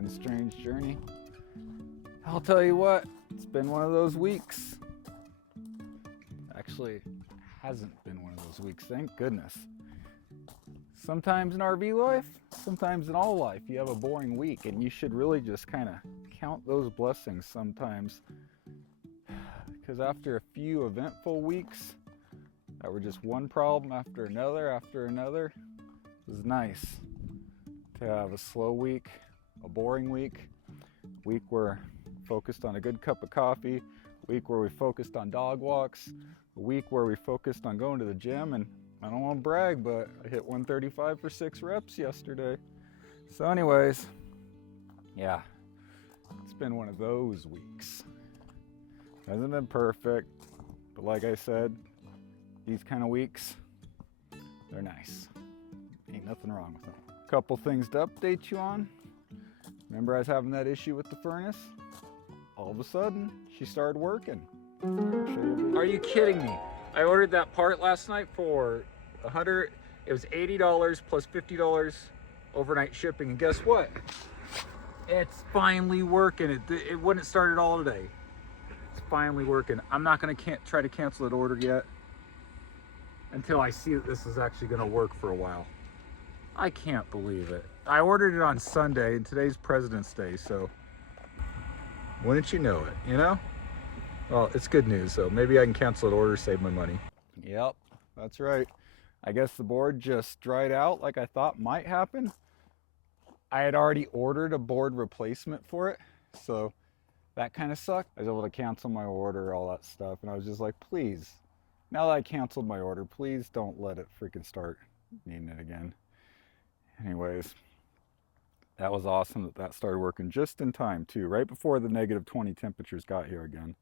One strange journey. I'll tell you what, it's been one of those weeks. Actually, hasn't been one of those weeks, thank goodness. Sometimes in RV life, sometimes in all life, you have a boring week, and you should really just kind of count those blessings sometimes. Because after a few eventful weeks that were just one problem after another, it was nice to have a slow week, a boring week where we're focused on a good cup of coffee, a week where we focused on dog walks, a week where we focused on going to the gym. And I don't want to brag, but I hit 135 for 6 reps yesterday. So anyways, yeah, it's been one of those weeks. Hasn't been perfect, but like I said, these kind of weeks, they're nice. Ain't nothing wrong with them. Couple things to update you on. Remember I was having that issue with the furnace? All of a sudden, she started working. Are you kidding me? I ordered that part last night for $100. It was $80 plus $50 overnight shipping, and guess what? It's finally working. It wouldn't start at all today. It's finally working. I'm not gonna try to cancel that order yet until I see that this is actually gonna work for a while. I can't believe it. I ordered it on Sunday, and today's President's Day, so wouldn't you know it, you know? Well, it's good news, so maybe I can cancel that order, save my money. Yep, that's right. I guess the board just dried out like I thought might happen. I had already ordered a board replacement for it, so that kind of sucked. I was able to cancel my order, all that stuff, and I was just like, please, now that I canceled my order, please don't let it freaking start needing it again. Anyways, that was awesome that started working just in time too, right before the -20 temperatures got here again.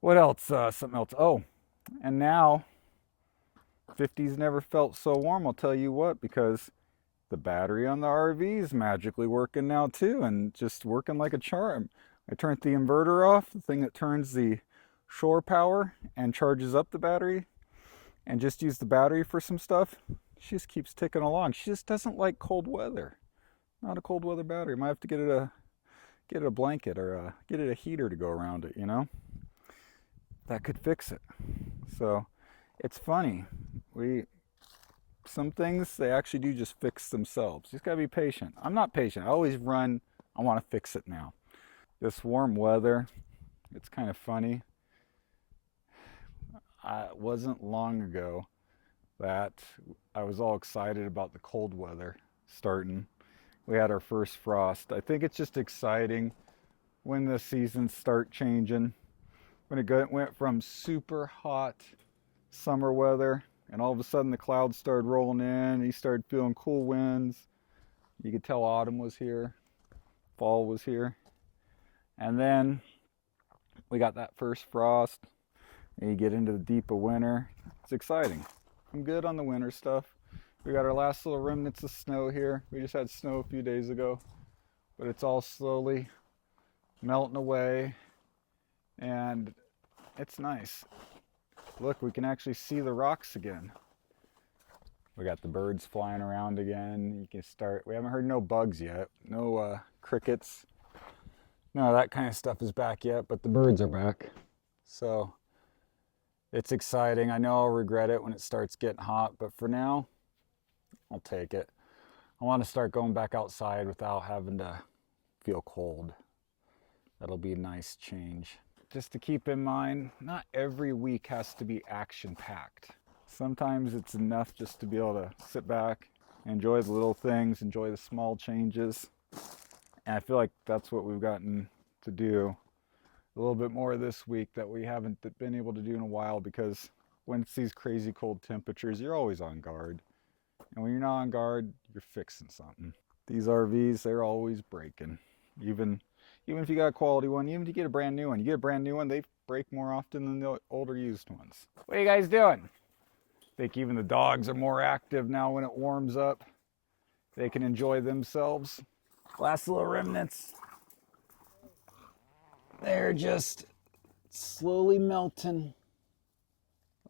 What else? Something else. Oh, and now 50s never felt so warm, I'll tell you what, because the battery on the RV is magically working now too, and just working like a charm. I turned the inverter off, the thing that turns the shore power and charges up the battery, and just use the battery for some stuff. She just keeps ticking along. She just doesn't like cold weather. Not a cold weather battery. Might have to get it a blanket or get it a heater to go around it, you know? That could fix it. So it's funny. Some things, they actually do just fix themselves. You just gotta be patient. I'm not patient. I always run, I wanna fix it now. This warm weather, it's kind of funny. It wasn't long ago that I was all excited about the cold weather starting. We had our first frost. I think it's just exciting when the seasons start changing. When it went from super hot summer weather, and all of a sudden the clouds started rolling in, and you started feeling cool winds. You could tell autumn was here, fall was here. And then we got that first frost, and you get into the deep of winter. It's exciting. I'm good on the winter stuff. We got our last little remnants of snow here. We just had snow a few days ago, but it's all slowly melting away, and it's nice. Look, we can actually see the rocks again. We got the birds flying around again. You can start, we haven't heard no bugs yet, no crickets. No, that kind of stuff is back yet, but the birds are back. So it's exciting. I know I'll regret it when it starts getting hot, but for now, I'll take it. I want to start going back outside without having to feel cold. That'll be a nice change. Just to keep in mind, not every week has to be action-packed. Sometimes it's enough just to be able to sit back, enjoy the little things, enjoy the small changes. And I feel like that's what we've gotten to do a little bit more this week that we haven't been able to do in a while, because when it's these crazy cold temperatures, you're always on guard. And when you're not on guard, you're fixing something. These RVs, they're always breaking. Even if you got a quality one, even if you get a brand new one, they break more often than the older used ones. What are you guys doing? I think even the dogs are more active now when it warms up. They can enjoy themselves. Last little remnants. They're just slowly melting.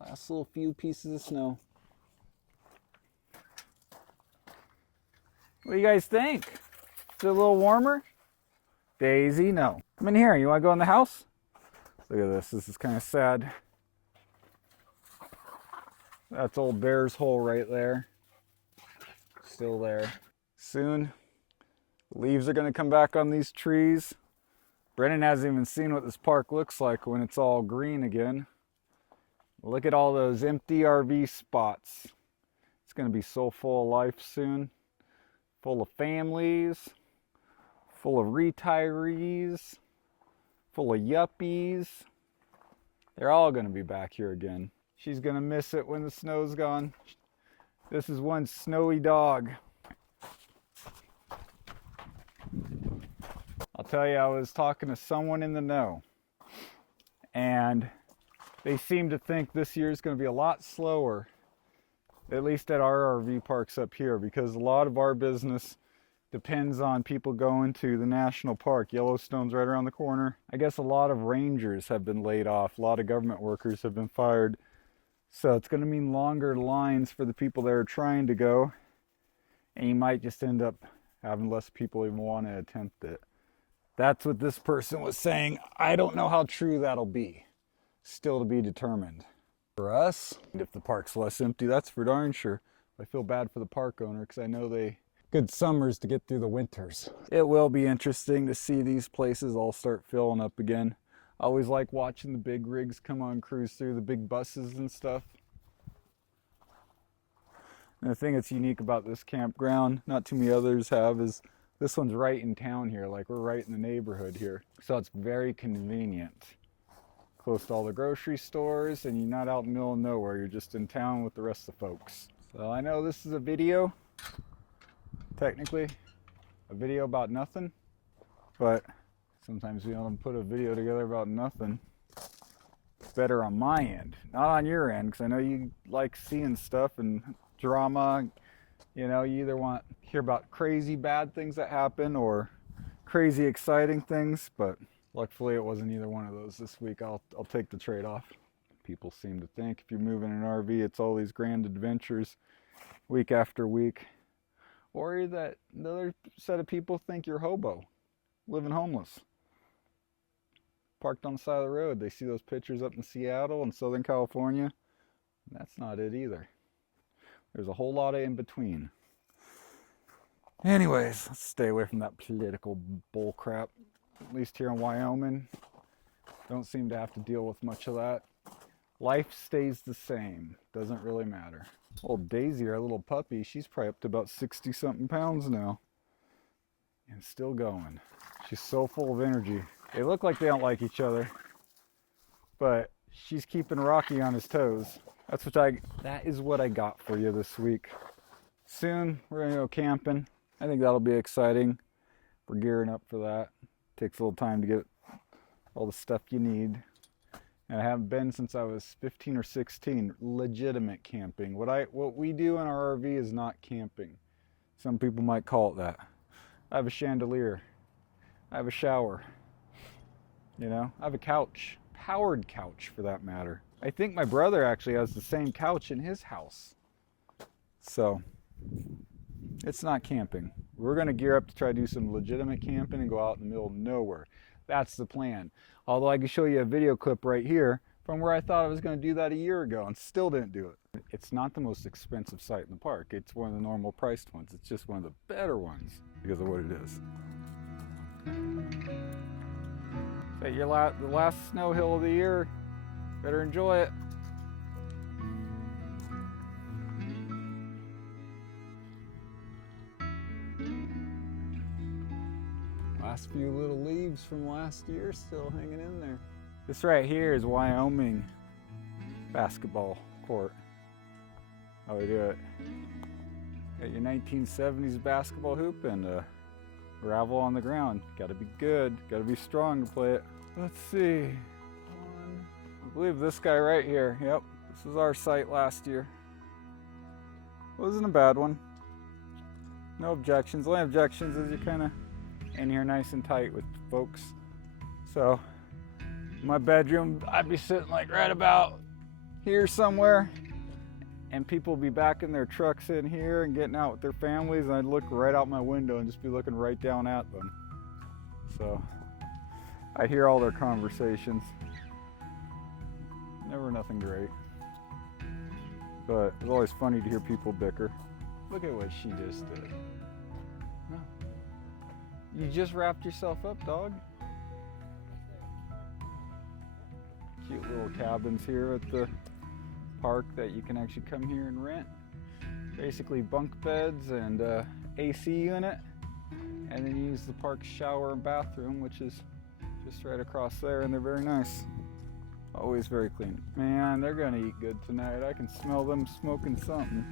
Last little few pieces of snow. What do you guys think? Still a little warmer? Daisy, no. Come in here. You want to go in the house? Look at this. This is kind of sad. That's old Bear's hole right there. Still there. Soon, leaves are going to come back on these trees. Brennan hasn't even seen what this park looks like when it's all green again. Look at all those empty RV spots. It's going to be so full of life soon. Full of families, full of retirees, full of yuppies. They're all going to be back here again. She's going to miss it when the snow's gone. This is one snowy dog. I'll tell you, I was talking to someone in the know, and they seem to think this year is going to be a lot slower, at least at our RV parks up here, because a lot of our business depends on people going to the national park. Yellowstone's right around the corner. I guess a lot of rangers have been laid off. A lot of government workers have been fired. So it's going to mean longer lines for the people that are trying to go. And you might just end up having less people even want to attempt it. That's what this person was saying. I don't know how true that'll be. Still to be determined. For us, if the park's less empty, that's for darn sure. I feel bad for the park owner because I know they good summers to get through the winters. It will be interesting to see these places all start filling up again. I always like watching the big rigs come on cruise through, the big buses and stuff. And the thing that's unique about this campground, not too many others have, is this one's right in town here. Like, we're right in the neighborhood here. So it's very convenient. Close to all the grocery stores, and you're not out in the middle of nowhere. You're just in town with the rest of the folks. So I know this is a video, technically a video about nothing, but sometimes we don't put a video together about nothing. It's better on my end, not on your end, because I know you like seeing stuff and drama. You know, you either want to hear about crazy bad things that happen or crazy exciting things, but luckily it wasn't either one of those this week. I'll take the trade-off. People seem to think if you're moving an RV, it's all these grand adventures week after week. Or that another set of people think you're hobo, living homeless. Parked on the side of the road. They see those pictures up in Seattle and Southern California. That's not it either. There's a whole lot of in between. Anyways, let's stay away from that political bull crap. At least here in Wyoming, don't seem to have to deal with much of that. Life stays the same. Doesn't really matter. Old Daisy, our little puppy, she's probably up to about 60-something pounds now. And still going. She's so full of energy. They look like they don't like each other, but she's keeping Rocky on his toes. That is what I got for you this week. Soon, we're gonna go camping. I think that'll be exciting. We're gearing up for that. Takes a little time to get all the stuff you need. And I haven't been since I was 15 or 16. Legitimate camping. What we do in our RV is not camping. Some people might call it that. I have a chandelier. I have a shower. You know, I have a couch. Powered couch for that matter. I think my brother actually has the same couch in his house. So, it's not camping. We're going to gear up to try to do some legitimate camping and go out in the middle of nowhere. That's the plan. Although I can show you a video clip right here from where I thought I was going to do that a year ago and still didn't do it. It's not the most expensive site in the park. It's one of the normal priced ones. It's just one of the better ones because of what it is. But the last snow hill of the year, better enjoy it. Last few little leaves from last year still hanging in there. This right here is Wyoming basketball court. How we do it. Got your 1970s basketball hoop and gravel on the ground. Gotta be good, gotta be strong to play it. Let's see. I believe this guy right here. Yep, this was our site last year. Wasn't a bad one. No objections. The only objections is you're kind of in here nice and tight with folks. So my bedroom, I'd be sitting like right about here somewhere, and people be backing their trucks in here and getting out with their families, and I'd look right out my window and just be looking right down at them. So I hear all their conversations. Never nothing great. But it's always funny to hear people bicker. Look at what she just did. No. You just wrapped yourself up, dog. Cute little cabins here at the park that you can actually come here and rent. Basically bunk beds and AC unit, and then you use the park shower and bathroom, which is just right across there, and they're very nice. Always very clean. Man, they're gonna eat good tonight. I can smell them smoking something.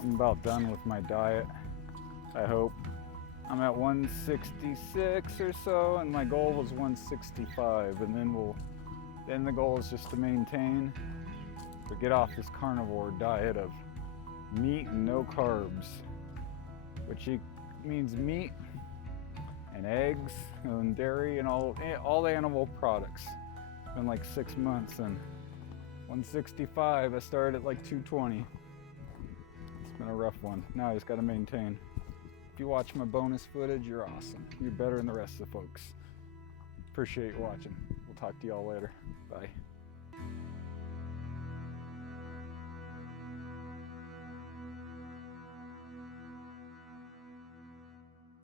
I'm about done with my diet, I hope. I'm at 166 or so, and my goal was 165, and then the goal is just to maintain, to get off this carnivore diet of meat and no carbs, which means meat and eggs and dairy and all the animal products. It's been like 6 months, and 165, I started at like 220. It's been a rough one. Now I just gotta maintain. If you watch my bonus footage, you're awesome. You're better than the rest of the folks. Appreciate you watching. We'll talk to y'all later. Bye.